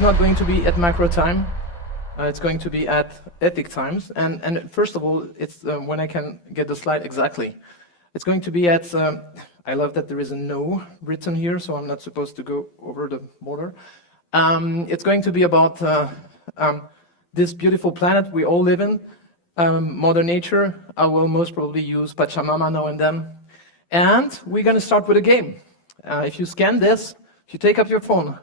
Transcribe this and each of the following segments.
it's not going to be at macro time. It's going to be at ethic times. And first of all, it's when I can get the slide exactly. It's going to be at, I love that there is a no written here, so I'm not supposed to go over the border. It's going to be about this beautiful planet we all live in, Mother Nature. I will most probably use Pachamama now and then. And we're going to start with a game. If you scan this, if you take up your phone,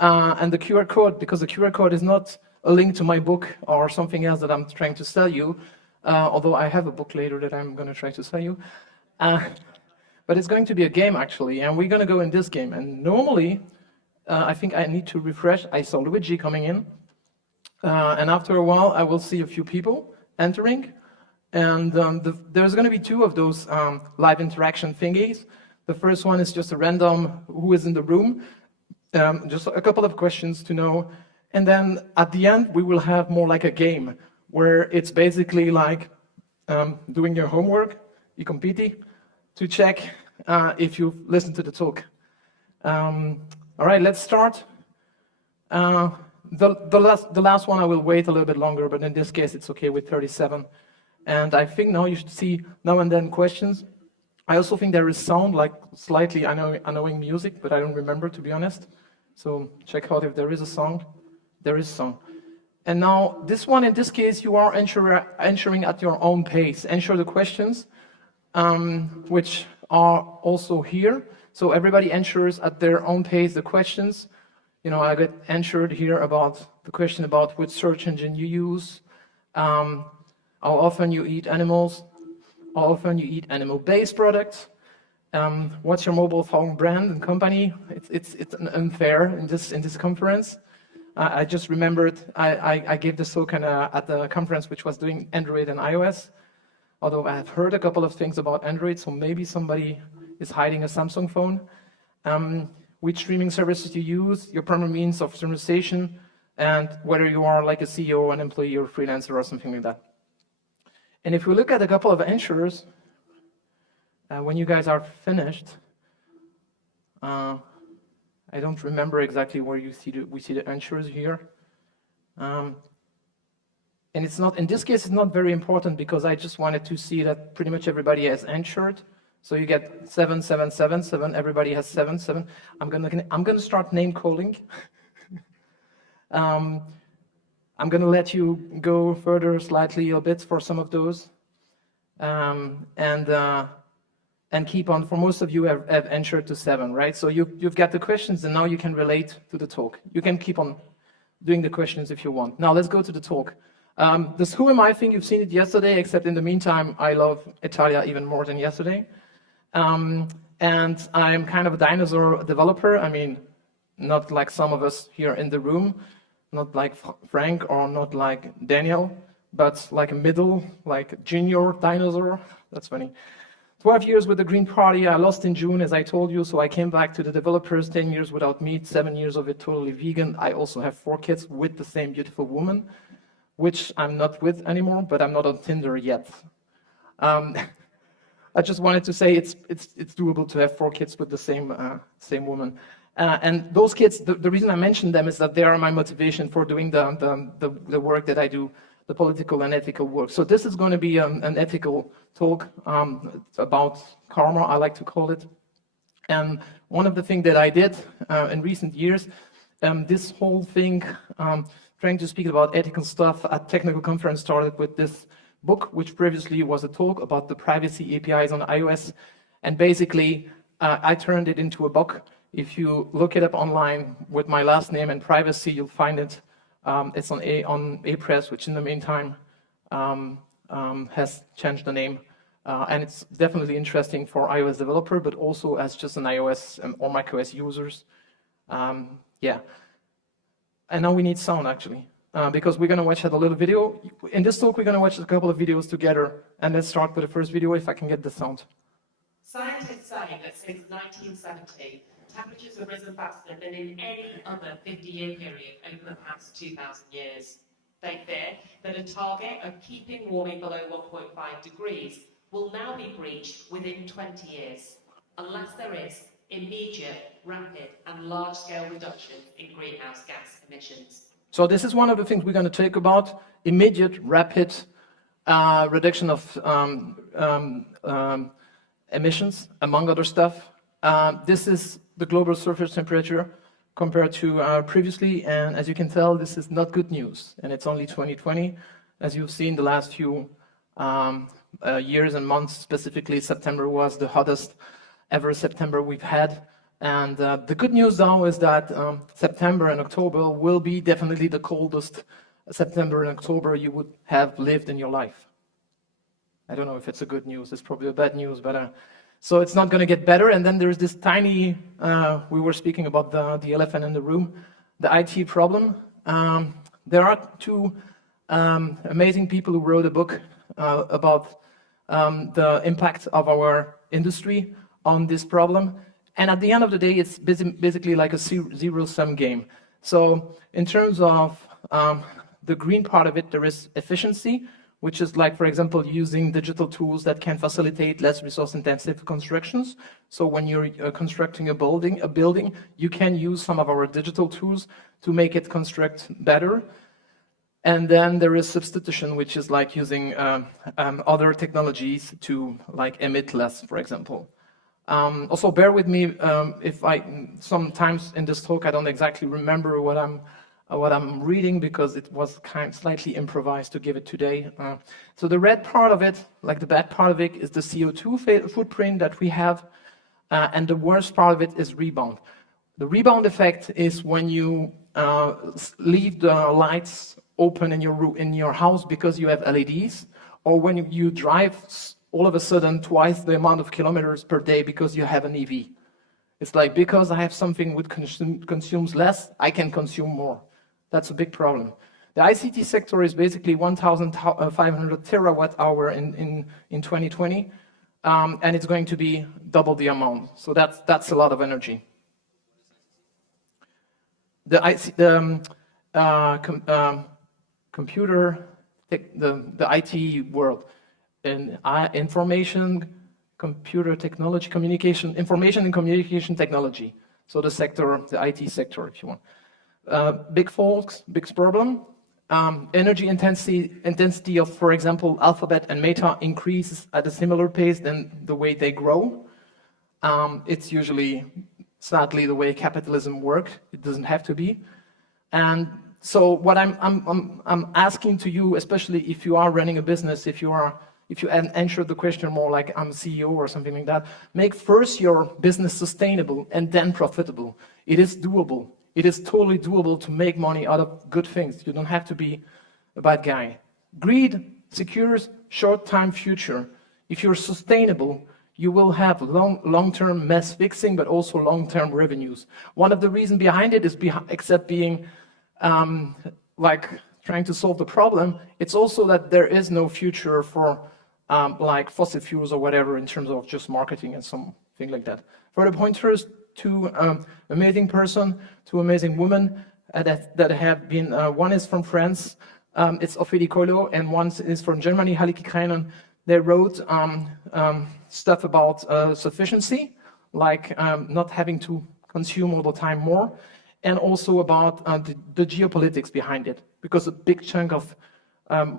and the QR code, because the QR code is not a link to my book or something else that I'm trying to sell you, although I have a book later that I'm going to try to sell you. But it's going to be a game, actually, and we're going to go in this game. And normally, I think I need to refresh. I saw Luigi coming in. And after a while, I will see a few people entering. And there's going to be two of those live interaction thingies. The first one is just a random who is in the room. Just a couple of questions to know. And then at the end, we will have more like a game where it's basically like doing your homework, you compete, to check if you've listened to the talk. All right, let's start. The last one I will wait a little bit longer, but in this case, it's okay with 37. And I think now you should see now and then questions. I also think there is sound, like slightly annoying music, but I don't remember, to be honest. So check out if there is a song. There is song. And now this one, in this case, you are answering at your own pace. Answer the questions, which are also here. So everybody answers at their own pace the questions. You know, I get answered here about the question about which search engine you use, how often you eat animals, how often you eat animal-based products, what's your mobile phone brand and company. It's unfair in this conference. I just remembered I gave this talk at the conference which was doing Android and iOS, although I have heard a couple of things about Android, so maybe somebody is hiding a Samsung phone. Which streaming services you use, your primary means of synchronization, and whether you are like a CEO, an employee, or a freelancer, or something like that. And if we look at a couple of answers, when you guys are finished, I don't remember exactly where we see the answers here. And it's not, in this case, it's not very important because I just wanted to see that pretty much everybody has answered. So you get 7, 7, 7, 7. Everybody has 7, 7. I'm gonna start name calling. I'm gonna let you go further slightly a bit for some of those, and keep on. For most of you have answered to 7, right? So you've got the questions, and now you can relate to the talk. You can keep on doing the questions if you want. Now let's go to the talk. This who am I thing, you've seen it yesterday, except in the meantime, I love Italia even more than yesterday. And I'm kind of a dinosaur developer. I mean, not like some of us here in the room, not like Frank or not like Daniel, but like a middle, like junior dinosaur. That's funny. 12 years with the Green Party. I lost in June, as I told you, so I came back to the developers. 10 years without meat, 7 years of it totally vegan. I also have 4 kids with the same beautiful woman, which I'm not with anymore, but I'm not on Tinder yet. I just wanted to say it's doable to have 4 kids with the same woman. And those kids, the reason I mentioned them is that they are my motivation for doing the work that I do, the political and ethical work. So this is going to be an ethical talk about karma, I like to call it. And one of the things that I did in recent years, this whole thing, trying to speak about ethical stuff at Technical Conference started with this book, which previously was a talk about the privacy APIs on iOS. And basically, I turned it into a book. If you look it up online with my last name and privacy, you'll find it. It's on A-Press, which in the meantime has changed the name. And it's definitely interesting for iOS developer, but also as just an iOS or macOS users. Yeah. And now we need sound, actually. Because we're going to watch a little video. In this talk, we're going to watch a couple of videos together. And let's start with the first video, if I can get the sound. Scientists say that since 1970, temperatures have risen faster than in any other 50-year period over the past 2,000 years. They fear that a target of keeping warming below 1.5 degrees will now be breached within 20 years, unless there is immediate, rapid, and large-scale reductions in greenhouse gas emissions. So this is one of the things we're going to talk about, immediate, rapid reduction of emissions, among other stuff. This is the global surface temperature compared to previously, and as you can tell, this is not good news, and it's only 2020. As you've seen the last few years and months, specifically September was the hottest ever September we've had. And the good news now is that September and October will be definitely the coldest September and October you would have lived in your life. I don't know if it's a good news, it's probably a bad news, but so it's not going to get better. And then there's this tiny, we were speaking about the elephant in the room, the IT problem. There are two amazing people who wrote a book about the impact of our industry on this problem. And at the end of the day, it's basically like a zero-sum game. So in terms of the green part of it, there is efficiency, which is like, for example, using digital tools that can facilitate less resource-intensive constructions. So when you're constructing a building, you can use some of our digital tools to make it construct better. And then there is substitution, which is like using other technologies to like emit less, for example. Also, bear with me if sometimes in this talk I don't exactly remember what I'm reading, because it was slightly improvised to give it today. So the red part of it, like the bad part of it, is the CO2 footprint that we have, and the worst part of it is rebound. The rebound effect is when you leave the lights open in your house because you have LEDs, or when you drive all of a sudden twice the amount of kilometers per day because you have an EV. It's like, because I have something which consumes less, I can consume more. That's a big problem. The ICT sector is basically 1,500 terawatt hour in 2020, and it's going to be double the amount. So that's a lot of energy. The IT world, and information, computer technology, information and communication technology. So the sector, the IT sector, if you want. Big folks, big problem. Energy intensity of, for example, Alphabet and Meta increases at a similar pace than the way they grow. It's usually, sadly, the way capitalism works. It doesn't have to be. And so what I'm asking to you, especially if you are running a business, if you answer the question more like I'm CEO or something like that, make first your business sustainable and then profitable. It is doable. It is totally doable to make money out of good things. You don't have to be a bad guy. Greed secures short-time future. If you're sustainable, you will have long-term mess fixing, but also long-term revenues. One of the reasons behind it is, except being like trying to solve the problem, it's also that there is no future for like fossil fuels or whatever in terms of just marketing and something like that. Further pointers to amazing person, two amazing women that have been, one is from France, it's Ophélie Colo, and one is from Germany, Haliki Kreinen. They wrote stuff about sufficiency, like not having to consume all the time more, and also about the geopolitics behind it, because a big chunk of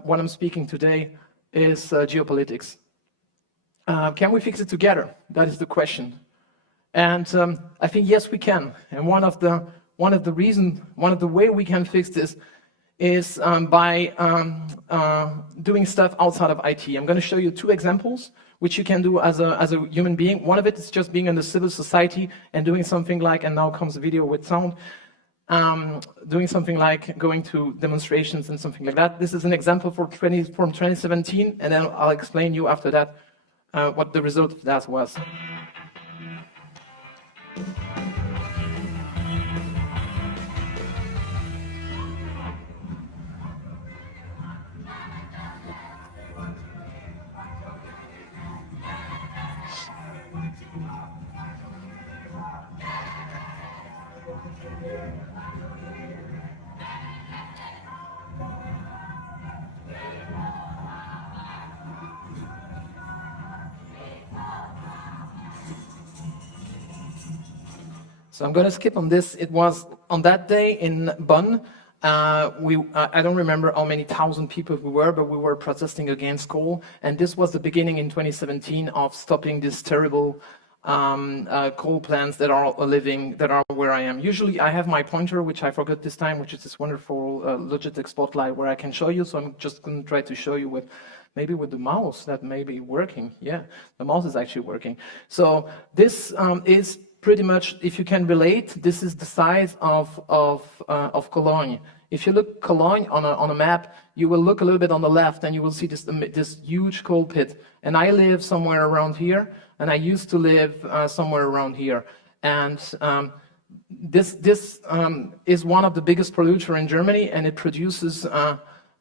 what I'm speaking today is geopolitics. Can we fix it together? That is the question. And I think yes, we can. And one of the way we can fix this is by doing stuff outside of IT. I'm going to show you two examples which you can do as a human being. One of it is just being in the civil society and doing something like, and now comes a video with sound, doing something like going to demonstrations and something like that. This is an example from 2017, and then I'll explain you after that what the result of that was. So I'm going to skip on this. It was on that day in Bonn. I don't remember how many thousand people we were, but we were protesting against coal. And this was the beginning in 2017 of stopping this terrible coal plants that are where I am. Usually I have my pointer, which I forgot this time, which is this wonderful Logitech Spotlight where I can show you. So I'm just going to try to show you maybe with the mouse that may be working. Yeah, the mouse is actually working. So this is pretty much, if you can relate, this is the size of Cologne. If you look Cologne on a map, you will look a little bit on the left and you will see this huge coal pit. And I live somewhere around here, and I used to live somewhere around here. And this is one of the biggest polluters in Germany, and it produces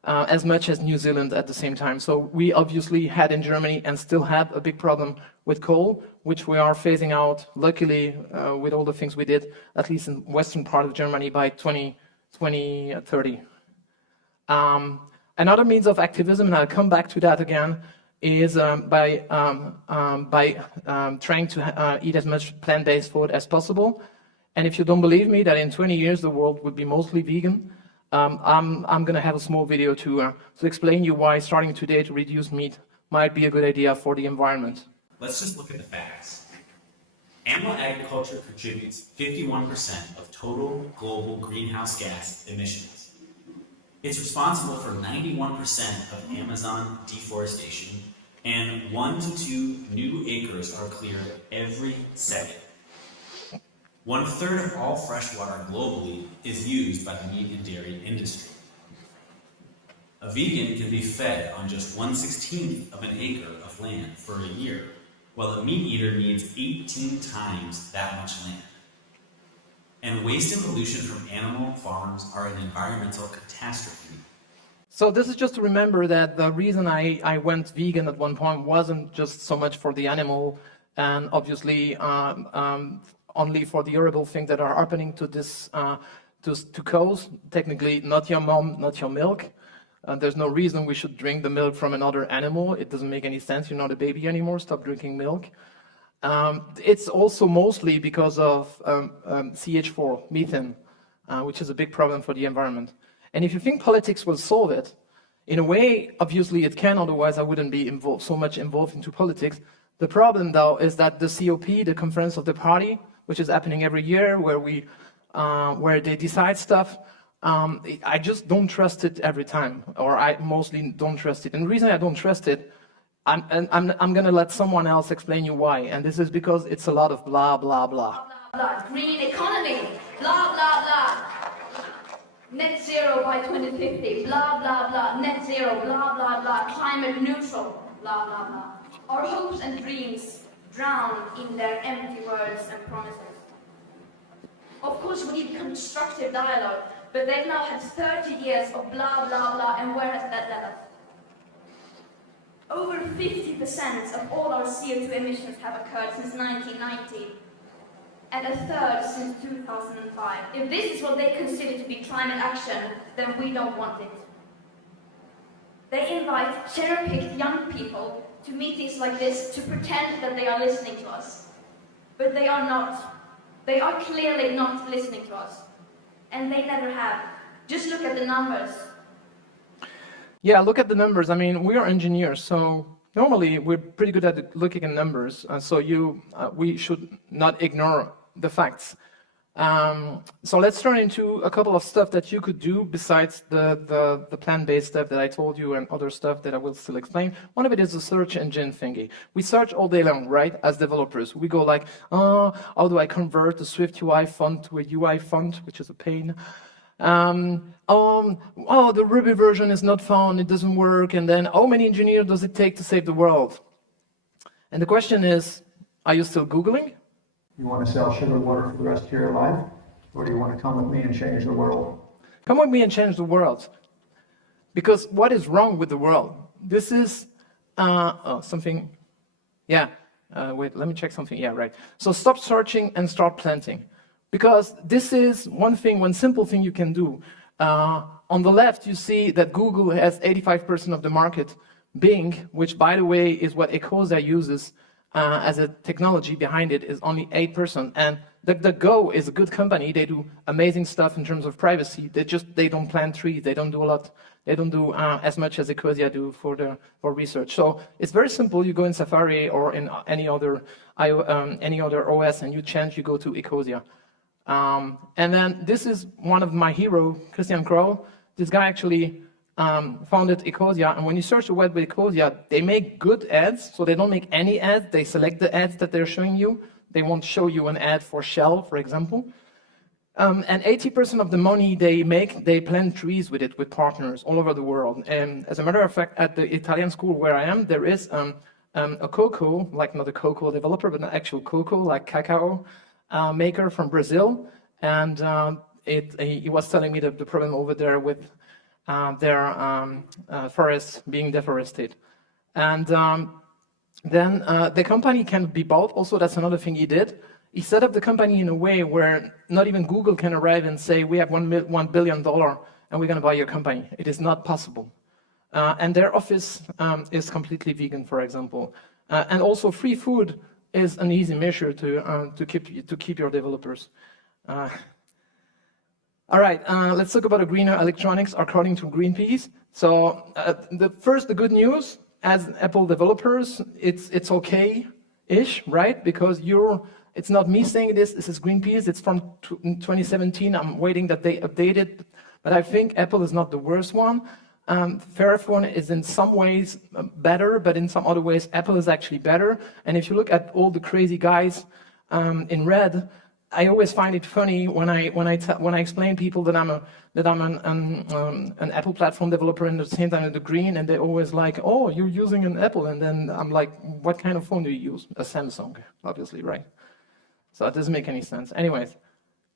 as much as New Zealand at the same time. So we obviously had in Germany and still have a big problem with coal, which we are phasing out, luckily, with all the things we did, at least in western part of Germany by 2030. Another means of activism, and I'll come back to that again, is by trying to eat as much plant-based food as possible. And if you don't believe me that in 20 years the world would be mostly vegan, I'm going to have a small video to explain you why starting today to reduce meat might be a good idea for the environment. Let's just look at the facts. Animal agriculture contributes 51% of total global greenhouse gas emissions. It's responsible for 91% of Amazon deforestation, and 1 to 2 new acres are cleared every second. 1/3 of all freshwater globally is used by the meat and dairy industry. A vegan can be fed on just 1/16 of an acre of land for a year, while a meat eater needs 18 times that much land. And waste and pollution from animal farms are an environmental catastrophe. So this is just to remember that the reason I went vegan at one point wasn't just so much for the animal, and obviously only for the horrible things that are happening to this to cows. Technically, not your mom, not your milk. There's no reason we should drink the milk from another animal. It doesn't make any sense. You're not a baby anymore. Stop drinking milk. It's also mostly because of CH4, methane, which is a big problem for the environment. And if you think politics will solve it, in a way, obviously it can, otherwise I wouldn't be so much involved into politics. The problem, though, is that the COP, the Conference of the Party, which is happening every year, where they decide stuff, I just don't trust it every time, or I mostly don't trust it. And the reason I don't trust it, I'm going to let someone else explain you why. And this is because it's a lot of blah, blah, blah. Blah, blah, blah. Green economy, blah, blah, blah. Net zero by 2050, blah, blah, blah. Net zero, blah, blah, blah. Climate neutral, blah, blah, blah. Our hopes and dreams drown in their empty words and promises. Of course, we need constructive dialogue, but they've now had 30 years of blah, blah, blah, and where has that led us? Over 50% of all our CO2 emissions have occurred since 1990, and a third since 2005. If this is what they consider to be climate action, then we don't want it. They invite cherry-picked young people to meetings like this to pretend that they are listening to us. But they are not. They are clearly not listening to us. And they never have. Just look at the numbers. Yeah, look at the numbers. I mean, we are engineers, so normally we're pretty good at looking at numbers. So we should not ignore the facts. So let's turn into a couple of stuff that you could do besides the plant-based stuff that I told you and other stuff that I will still explain. One of it is the search engine thingy. We search all day long, right, as developers. We go like, how do I convert the Swift UI font to a UI font, which is a pain. The Ruby version is not found, it doesn't work, and then how many engineers does it take to save the world? And the question is, are you still Googling? You want to sell sugar water for the rest of your life? Or do you want to come with me and change the world? Come with me and change the world. Because what is wrong with the world? This is something, yeah, wait, let me check something, yeah, right. So stop searching and start planting. Because this is one simple thing you can do. On the left, you see that Google has 85% of the market. Bing, which by the way is what Ecosia uses, as a technology behind it is only 8%. And DuckDuckGo is a good company. They do amazing stuff in terms of privacy. They don't plant trees. They don't do a lot. They don't do as much as Ecosia do for research. So it's very simple. You go in Safari or in any other OS and you change. You go to Ecosia. And then this is one of my hero, Christian Kroll. This guy actually founded Ecosia, and when you search the web with Ecosia, they make good ads, so they don't make any ads. They select the ads that they're showing you. They won't show you an ad for Shell, for example. And 80% of the money they make, they plant trees with it, with partners all over the world. And as a matter of fact, at the Italian school where I am, there is a cocoa, like not a cocoa developer, but an actual cocoa, like cacao maker from Brazil. And he was telling me the problem over there with their forests being deforested. And then the company can be bought. Also, that's another thing he did. He set up the company in a way where not even Google can arrive and say, we have $1 billion and we're going to buy your company. It is not possible. And their office is completely vegan, for example. And also free food is an easy measure to keep your developers. All right, let's talk about greener electronics according to Greenpeace. So the good news, as Apple developers, it's okay-ish, right? Because it's not me saying this is Greenpeace, it's from 2017. I'm waiting that they update it, but I think Apple is not the worst one. Fairphone is in some ways better, but in some other ways, Apple is actually better. And if you look at all the crazy guys in red, I always find it funny when I explain to people that I'm an Apple platform developer and at the same time the green, and they're always like, "Oh, you're using an Apple," and then I'm like, "What kind of phone do you use?" A Samsung, obviously, right? So it doesn't make any sense. Anyways,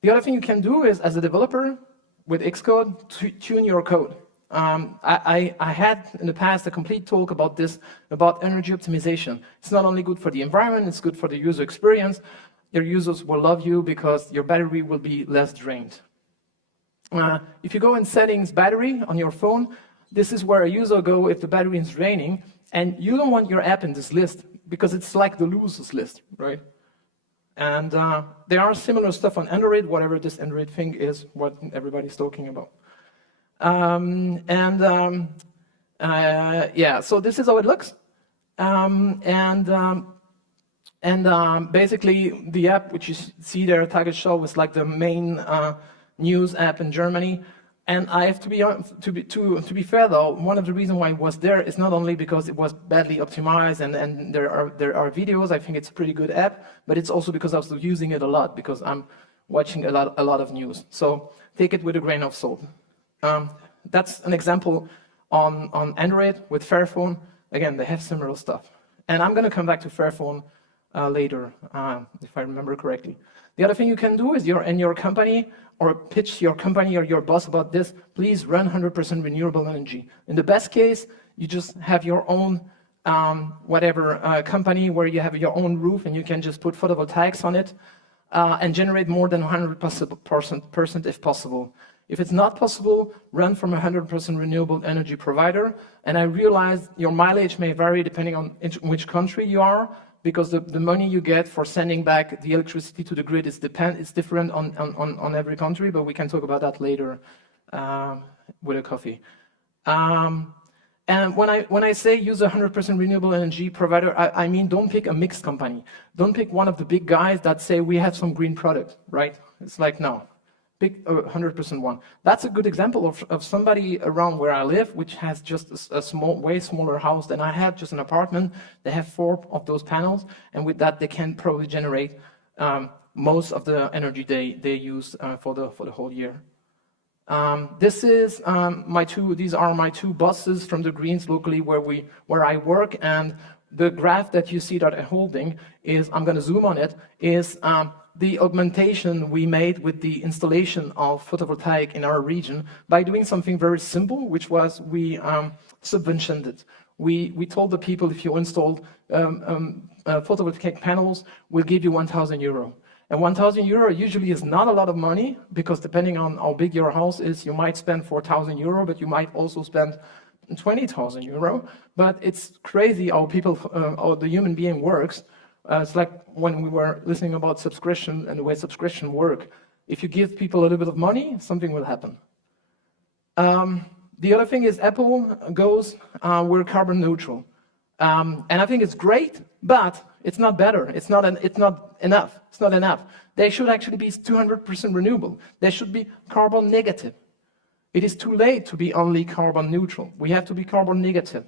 the other thing you can do is, as a developer with Xcode, tune your code. I had in the past a complete talk about this, about energy optimization. It's not only good for the environment, it's good for the user experience. Your users will love you because your battery will be less drained. If you go in settings, battery on your phone, this is where a user go if the battery is draining, and you don't want your app in this list because it's like the losers list, right? And there are similar stuff on Android, whatever this Android thing is, what everybody's talking about. Yeah, so this is how it looks. Basically, the app which you see there, Tagesschau, was like the main news app in Germany. And I have to be fair though, one of the reasons why it was there is not only because it was badly optimized and there are videos. I think it's a pretty good app, but it's also because I was using it a lot because I'm watching a lot of news. So take it with a grain of salt. That's an example on Android with Fairphone. Again, they have similar stuff. And I'm going to come back to Fairphone later, if I remember correctly. The other thing you can do is you're in your company or pitch your company or your boss about this, please run 100% renewable energy. In the best case, you just have your own company where you have your own roof and you can just put photovoltaics on it and generate more than 100% if possible. If it's not possible, run from a 100% renewable energy provider. And I realize your mileage may vary depending on which country you are, because the money you get for sending back the electricity to the grid is different on every country, but we can talk about that later with a coffee. And when I say use a 100% renewable energy provider, I mean don't pick a mixed company. Don't pick one of the big guys that say we have some green product, right? It's like, no. Pick a 100% one. That's a good example of somebody around where I live, which has just a way smaller house than I have, just an apartment. They have 4 of those panels, and with that, they can probably generate most of the energy they use for the whole year. These are my 2 bosses from the Greens locally where I work, and the graph that you see that I'm holding is, I'm going to zoom on it, is the augmentation we made with the installation of photovoltaic in our region by doing something very simple, which was we subventioned it. We told the people, if you installed photovoltaic panels, we'll give you €1,000. And €1,000 usually is not a lot of money, because depending on how big your house is, you might spend €4,000, but you might also spend €20,000. But it's crazy how the human being works. It's like when we were listening about subscription and the way subscription work. If you give people a little bit of money, something will happen. The other thing is Apple goes, we're carbon neutral. And I think it's great, but it's not better. It's not enough. It's not enough. They should actually be 200% renewable. They should be carbon negative. It is too late to be only carbon neutral. We have to be carbon negative.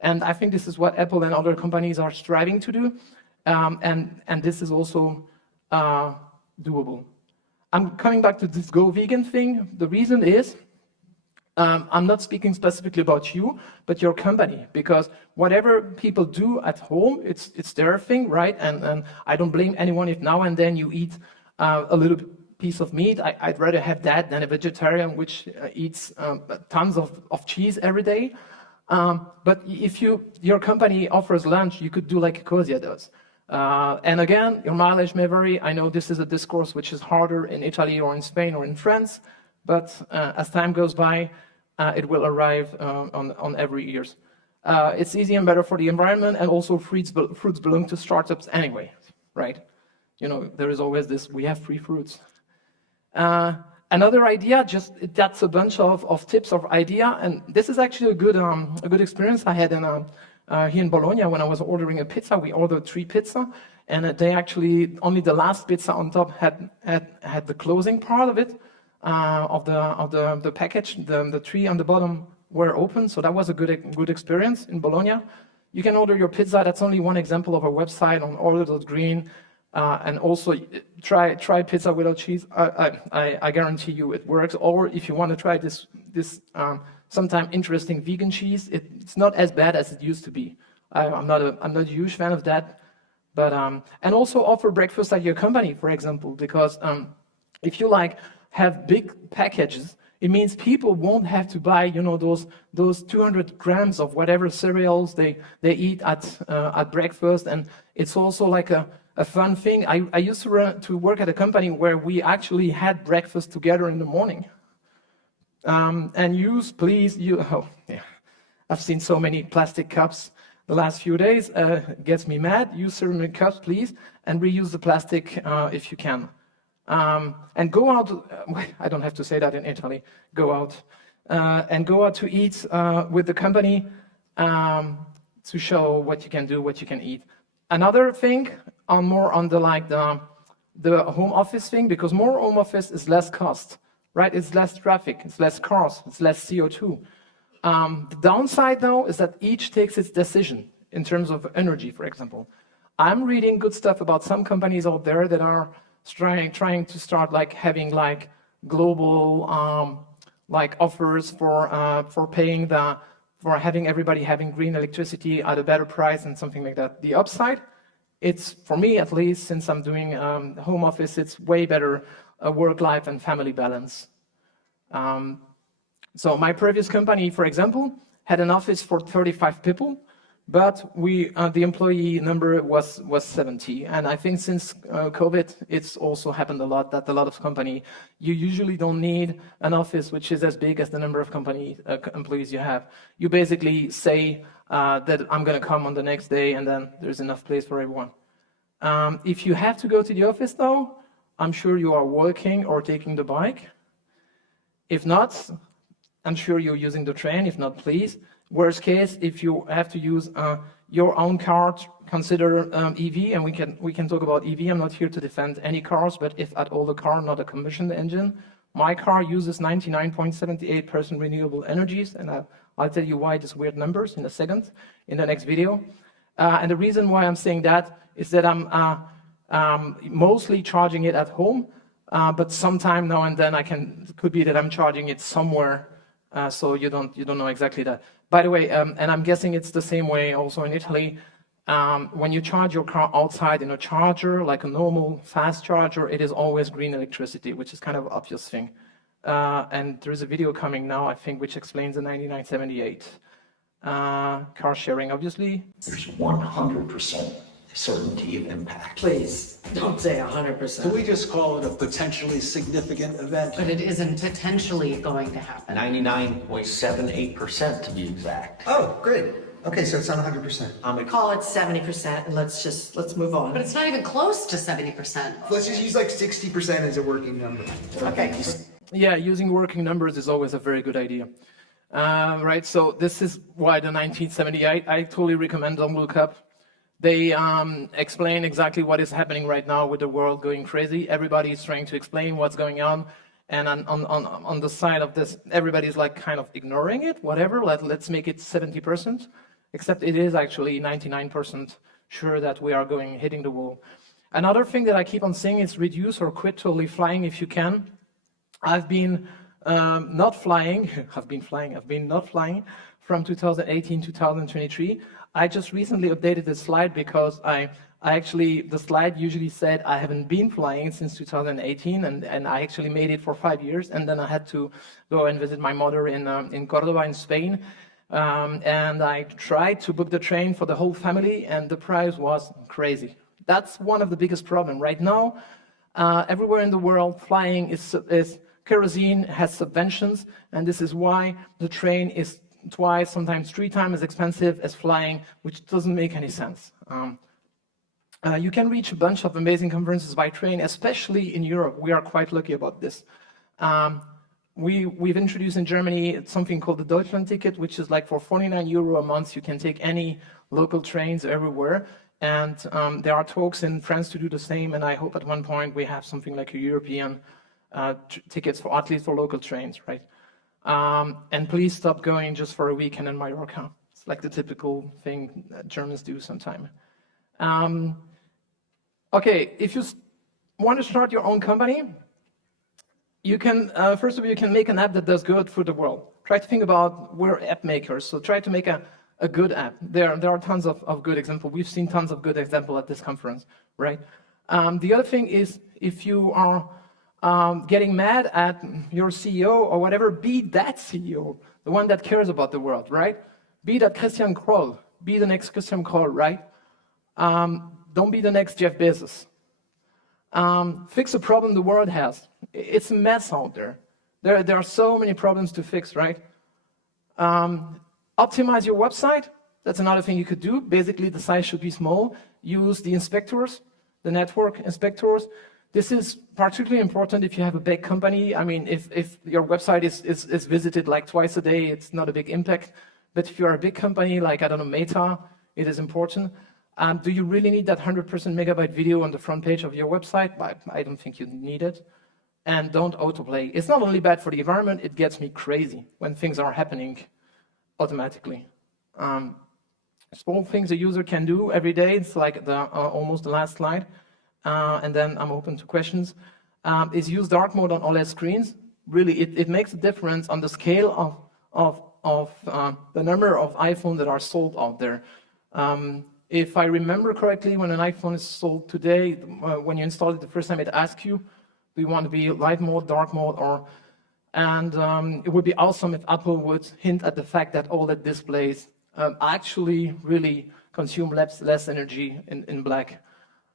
And I think this is what Apple and other companies are striving to do. And this is also doable. I'm coming back to this Go Vegan thing. The reason is, I'm not speaking specifically about you, but your company, because whatever people do at home, it's their thing, right? And I don't blame anyone if now and then you eat a little piece of meat. I'd rather have that than a vegetarian which eats tons of cheese every day. But if your company offers lunch, you could do like Ecosia does. And again, your mileage may vary. I know this is a discourse which is harder in Italy or in Spain or in France, but as time goes by, it will arrive on every ears. It's easy and better for the environment, and also fruits belong to startups anyway, right? You know, there is always this, we have free fruits. Another idea, that's a bunch of tips of idea, and this is actually a good experience I had here in Bologna when I was ordering a pizza. We ordered 3 pizza, and they actually, only the last pizza on top had the closing part of it. Of the package, the 3 on the bottom were open, so that was a good experience in Bologna. You can order your pizza. That's only one example of a website on order.green, and also try pizza without cheese. I guarantee you it works. Or if you want to try this sometime interesting vegan cheese, it's not as bad as it used to be. I'm not a huge fan of that, but and also offer breakfast at your company, for example, because if you have big packages, it means people won't have to buy, those 200 grams of whatever cereals they eat at breakfast. And it's also like a fun thing. I used to work at a company where we actually had breakfast together in the morning. And I've seen so many plastic cups the last few days. Gets me mad. Use ceramic cups, please, and reuse the plastic if you can. And go out, I don't have to say that in Italy, go out, and go out to eat with the company to show what you can do, what you can eat. Another thing, more on the home office thing, because more home office is less cost, right? It's less traffic, it's less cars, it's less CO2. The downside, though, is that each takes its decision in terms of energy, for example. I'm reading good stuff about some companies out there that are trying to start having global offers for paying for having everybody having green electricity at a better price and something like that. The upside, it's for me at least, since I'm doing home office, it's way better work-life and family balance. So my previous company, for example, had an office for 35 people. But the employee number was 70, and I think since COVID, it's also happened a lot that a lot of companies, you usually don't need an office which is as big as the number of employees you have. You basically say that I'm going to come on the next day, and then there's enough place for everyone. If you have to go to the office, though, I'm sure you are walking or taking the bike. If not, I'm sure you're using the train. If not, please. Worst case, if you have to use your own car, consider EV, and we can talk about EV. I'm not here to defend any cars, but if at all the car, not a combustion engine. My car uses 99.78% renewable energies, and I'll tell you why these weird numbers in a second, in the next video. And the reason why I'm saying that is that I'm mostly charging it at home, but sometime now and then could be that I'm charging it somewhere, so you don't know exactly that. By the way, and I'm guessing it's the same way also in Italy, when you charge your car outside in a charger, like a normal fast charger, it is always green electricity, which is kind of an obvious thing. And there is a video coming now, I think, which explains the 9978. Car sharing, obviously. There's 100% certainty of impact. Please, don't say Can 100%. we just call it a potentially significant event? But it isn't potentially going to happen. 99.78% to be exact. Oh, great. Okay, so it's not 100%. Call it 70% and let's move on. But it's not even close to 70%. Let's just use like 60% as a working number. Okay. Yeah, using working numbers is always a very good idea. Right, so this is why the 1970, I totally recommend Don't Look Up. They explain exactly what is happening right now with the world going crazy. Everybody is trying to explain what's going on. And on the side of this, everybody's like kind of ignoring it, whatever, let's make it 70%, except it is actually 99% sure that we are hitting the wall. Another thing that I keep on saying is reduce or quit totally flying if you can. I've been not flying, I've been not flying from 2018 to 2023. I just recently updated the slide because I actually, the slide usually said I haven't been flying since 2018, and I actually made it for 5 years, and then I had to go and visit my mother in Cordoba in Spain, and I tried to book the train for the whole family, and the price was crazy. That's one of the biggest problems. Right now, everywhere in the world, flying is kerosene, has subventions, and this is why the train is twice, sometimes 3 times as expensive as flying, which doesn't make any sense. You can reach a bunch of amazing conferences by train, especially in Europe. We are quite lucky about this. We've introduced in Germany something called the Deutschland ticket, which is like for €49 a month, you can take any local trains everywhere. And there are talks in France to do the same, and I hope at one point we have something like a European tickets for at least for local trains, right? And please stop going just for a weekend in Mallorca. It's like the typical thing that Germans do sometimes. Okay, if you want to start your own company, you can, first of all, you can make an app that does good for the world. Try to think about, we're app makers, so try to make a good app. There are tons of good examples. We've seen tons of good examples at this conference, right? The other thing is, if you are getting mad at your CEO or whatever, be that CEO, the one that cares about the world, right? Be that Christian Kroll, be the next Christian Kroll, right? Don't be the next Jeff Bezos. Fix a problem the world has. It's a mess out there. There are so many problems to fix, right? Optimize your website. That's another thing you could do. Basically, the size should be small. Use the inspectors, the network inspectors. This is particularly important if you have a big company. I mean, if your website is visited like twice a day, it's not a big impact. But if you're a big company like, I don't know, Meta, it is important. Do you really need that 100% megabyte video on the front page of your website? I don't think you need it. And don't autoplay. It's not only bad for the environment, it gets me crazy when things are happening automatically. Small things a user can do every day. It's like almost the last slide. And then I'm open to questions. Is use dark mode on OLED screens. Really, it makes a difference on the scale of the number of iPhones that are sold out there. If I remember correctly, when an iPhone is sold today, when you install it the first time, it asks you, do you want to be light mode, dark mode, and it would be awesome if Apple would hint at the fact that OLED displays actually really consume less energy in black.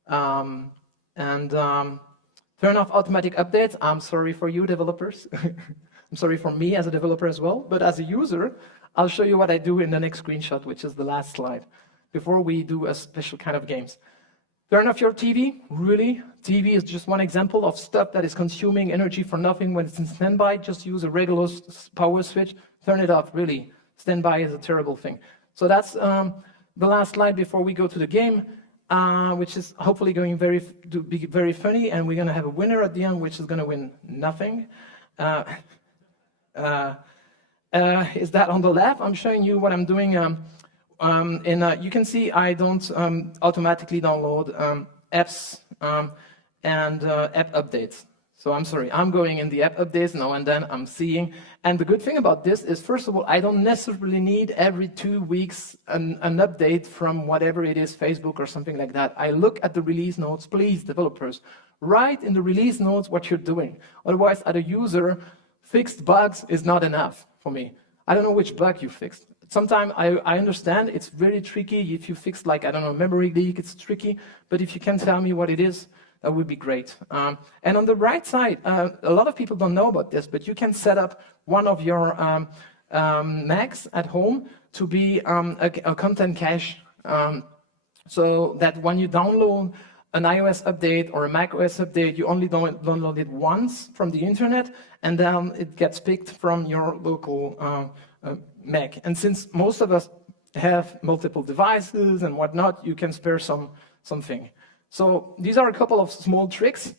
Turn off automatic updates. I'm sorry for you developers. I'm sorry for me as a developer as well, but as a user, I'll show you what I do in the next screenshot, which is the last slide, before we do a special kind of games. Turn off your TV, really. TV is just one example of stuff that is consuming energy for nothing when it's in standby. Just use a regular power switch, turn it off, really. Standby is a terrible thing. So that's the last slide before we go to the game, which is hopefully going to be very funny, and we're gonna have a winner at the end, which is gonna win nothing. Is that on the left? I'm showing you what I'm doing. You can see I don't automatically download apps and app updates. So I'm sorry, I'm going in the app updates now and then I'm seeing. And the good thing about this is, first of all, I don't necessarily need every 2 weeks an update from whatever it is, Facebook or something like that. I look at the release notes. Please, developers, write in the release notes what you're doing. Otherwise, as a user, fixed bugs is not enough for me. I don't know which bug you fixed. Sometimes I understand it's very tricky. If you fix, like, I don't know, memory leak, it's tricky. But if you can tell me what it is, that would be great. And on the right side, a lot of people don't know about this, but you can set up one of your Macs at home to be a content cache, so that when you download an iOS update or a macOS update, you only download it once from the internet, and then it gets picked from your local Mac. And since most of us have multiple devices and whatnot, you can spare something. So these are a couple of small tricks.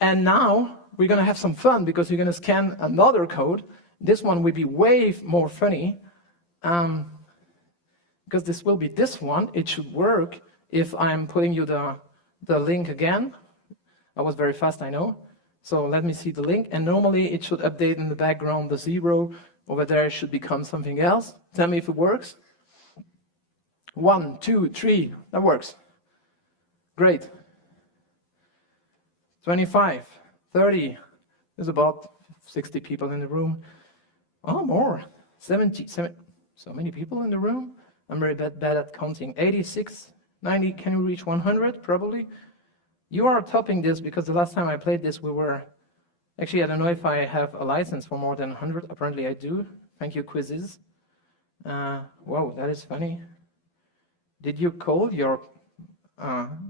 And now we're going to have some fun because you're going to scan another code. This one will be way more funny because this will be this one. It should work if I'm putting you the link again. I was very fast, I know. So let me see the link. And normally it should update in the background. The 0 over there should become something else. Tell me if it works. 1, 2, 3. That works. Great. 25, 30. There's about 60 people in the room. Oh, more. 70. So many people in the room. I'm very bad at counting. 86, 90. Can you reach 100? Probably. You are topping this because the last time I played this, we were... Actually, I don't know if I have a license for more than 100. Apparently, I do. Thank you, quizzes. Whoa, that is funny. Did you call your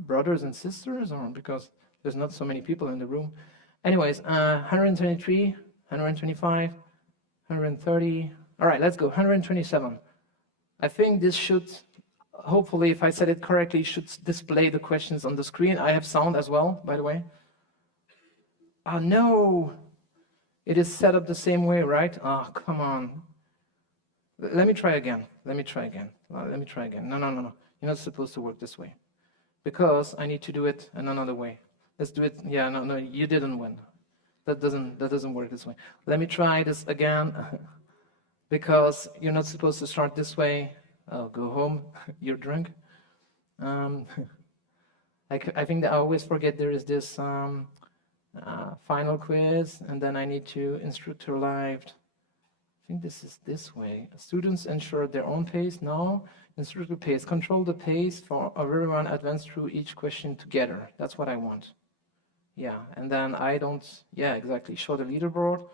brothers and sisters? Or because there's not so many people in the room. Anyways, 123, 125, 130. All right, let's go. 127. I think this should, hopefully, if I said it correctly, should display the questions on the screen. I have sound as well, by the way. Oh, no. It is set up the same way, right? Oh, come on. Let me try again. Let me try again. No. You're not supposed to work this way. Because I need to do it in another way. Let's do it. Yeah, no, you didn't win. That doesn't work this way. Let me try this again. Because you're not supposed to start this way. Oh, go home. You're drunk. I think that I always forget there is this final quiz, and then I need to instructor live. I think this is this way. Students ensure their own pace. No. Instructor pace. Control the pace for everyone. Advance through each question together. That's what I want. Yeah, and then I don't... Yeah, exactly. Show the leaderboard.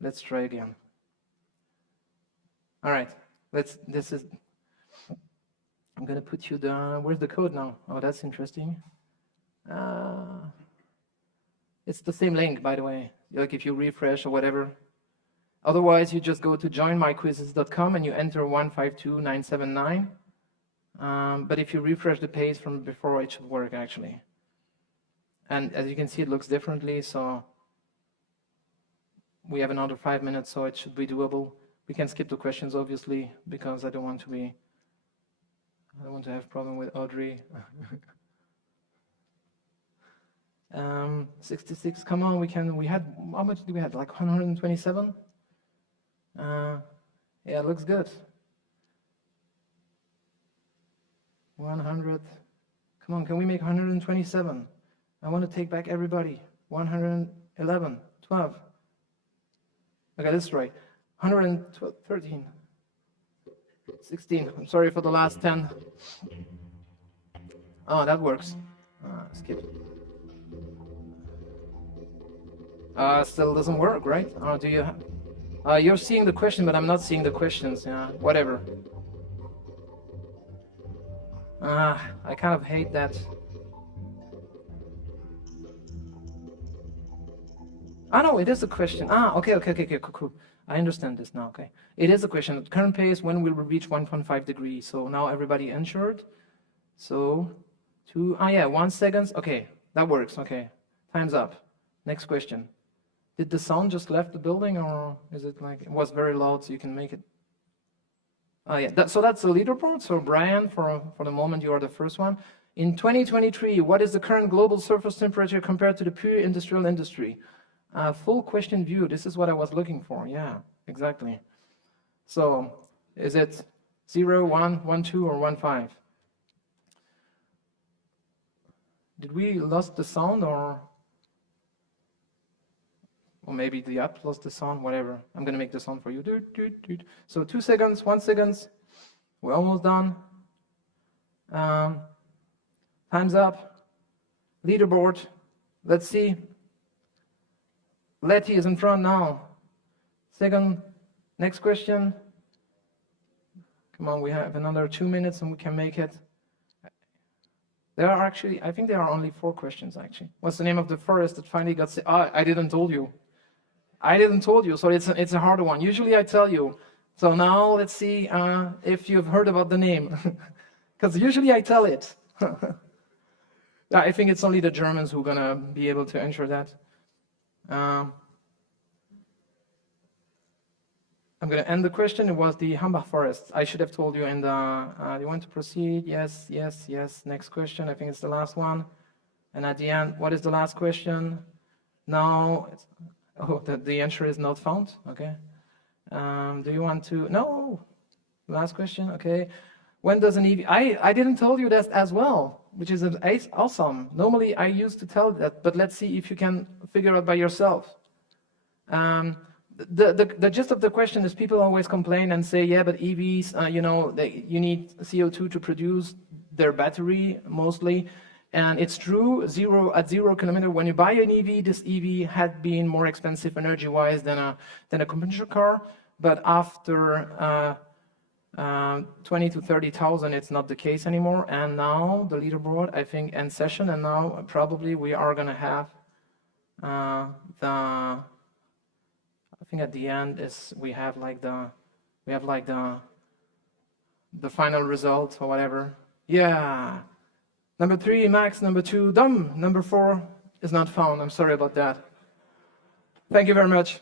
Let's try again. All right. This is... I'm going to put you the... Where's the code now? Oh, that's interesting. It's the same link, by the way. Like if you refresh or whatever. Otherwise, you just go to joinmyquizzes.com and you enter 152979. But if you refresh the page from before, it should work, actually. And as you can see, it looks differently, so we have another 5 minutes, so it should be doable. We can skip the questions, obviously, because I don't want to have a problem with Audrey. 66, come on, we had, how much did we have, like 127? Yeah, it looks good. 100, come on, can we make 127? I want to take back everybody. 111, 12. Okay, this is right. 112, 13, 16. I'm sorry for the last 10. Oh, that works. Skip. Still doesn't work, right? Or do you? You're seeing the question, but I'm not seeing the questions. Yeah, whatever. I kind of hate that. No, it is a question. Okay, cool. I understand this now, okay. It is a question. At current pace, when will we reach 1.5 degrees? So now everybody ensured. So, 1 second. Okay, that works, okay. Time's up. Next question. Did the sound just left the building, or is it like, it was very loud so you can make it? So that's the leaderboard. So Brian, for the moment, you are the first one. In 2023, what is the current global surface temperature compared to the pre-industrial industry? Full question view, this is what I was looking for. Yeah, exactly. So, is it 0, 1, 1, 2, or 1, 5? Did we lost the sound, or maybe the app lost the sound, whatever. I'm going to make the sound for you. So 2 seconds, 1 second. We're almost done. Time's up. Leaderboard. Let's see. Letty is in front now. Second, next question. Come on, we have another 2 minutes and we can make it. There are actually, I think there are only 4 questions actually. What's the name of the forest that finally got I didn't told you. I didn't told you, so it's a harder one. Usually I tell you. So now let's see if you've heard about the name. Because usually I tell it. I think it's only the Germans who are going to be able to answer that. I'm going to end the question. It was the Hambach forest. I should have told you in the, you want to proceed? Yes, yes, yes. Next question. I think it's the last one. And at the end, what is the last question? No. The answer is not found. Okay. Do you want to? No. Last question. Okay. When does an EV? I didn't tell you that as well, which is awesome. Normally I used to tell that, but let's see if you can figure out by yourself. The gist of the question is people always complain and say, yeah, but EVs, you need CO2 to produce their battery mostly. And it's true, at 0 kilometer, when you buy an EV, this EV had been more expensive energy-wise than a conventional car. But after 20 to 30,000, it's not the case anymore. And now the leaderboard, I think, ends session. And now probably we are going to have I think at the end is we have the final result or whatever. Yeah. Number 3, Max. Number 2, Dom. Number 4 is not found. I'm sorry about that. Thank you very much.